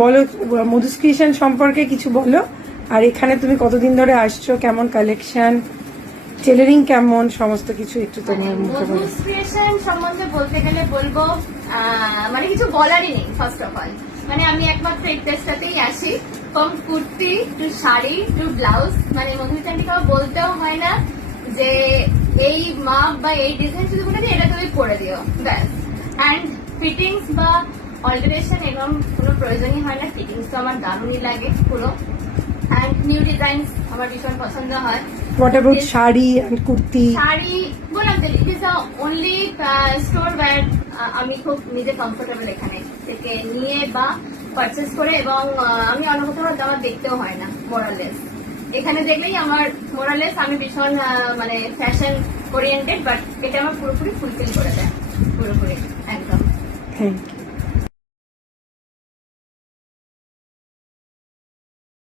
বলো মধুস ক্রিয়েশন সম্পর্কে কিছু বলো, আর এখানে তুমি কতদিন ধরে আসছো, কেমন কালেকশন, টেলারিং কেমন, সমস্ত কিছু একটু তোমার মুখে বলো। মধুস ক্রিয়েশন সম্বন্ধে বলতে গেলে বলবো মানে কিছু বলারই নেই। ফার্স্ট অফ অল মানে আমি একমাত্র এই টেস্টটাতেই আসি, from kurti to sari to blouse, মানে মধুচান্ডি কাউ বলতেও হয় না যে এই মাপ বা এই ডিজাইন শুধু বলে দিই এটা তুমি পরে দিও ব্যাস। অ্যান্ড ফিটিংস বা অল্টারেশন এরকম কোনো প্রয়োজনই হয় না, ফিটিংস তো আমার দারুণই লাগে পুরো। অ্যান্ড নিউ ডিজাইন আমার ভীষণ পছন্দ হয়। What about sari and kurti? Sari বললাম তো it is the only store where আমি খুব নিজে কমফোর্টেবল এখানে থেকে নিয়ে বা পারচেস করে, এবং আমি অন্য কোথাও আমার দেখতেও হয় না মোরালেস। এখানে দেখলেই আমার মোরালেস আমি ভীষণ মানে ফ্যাশন ওরিয়েন্টেড, বাট এটা আমার পুরোপুরি ফুলফিল করে দেয় পুরোপুরি একদম। Thank you.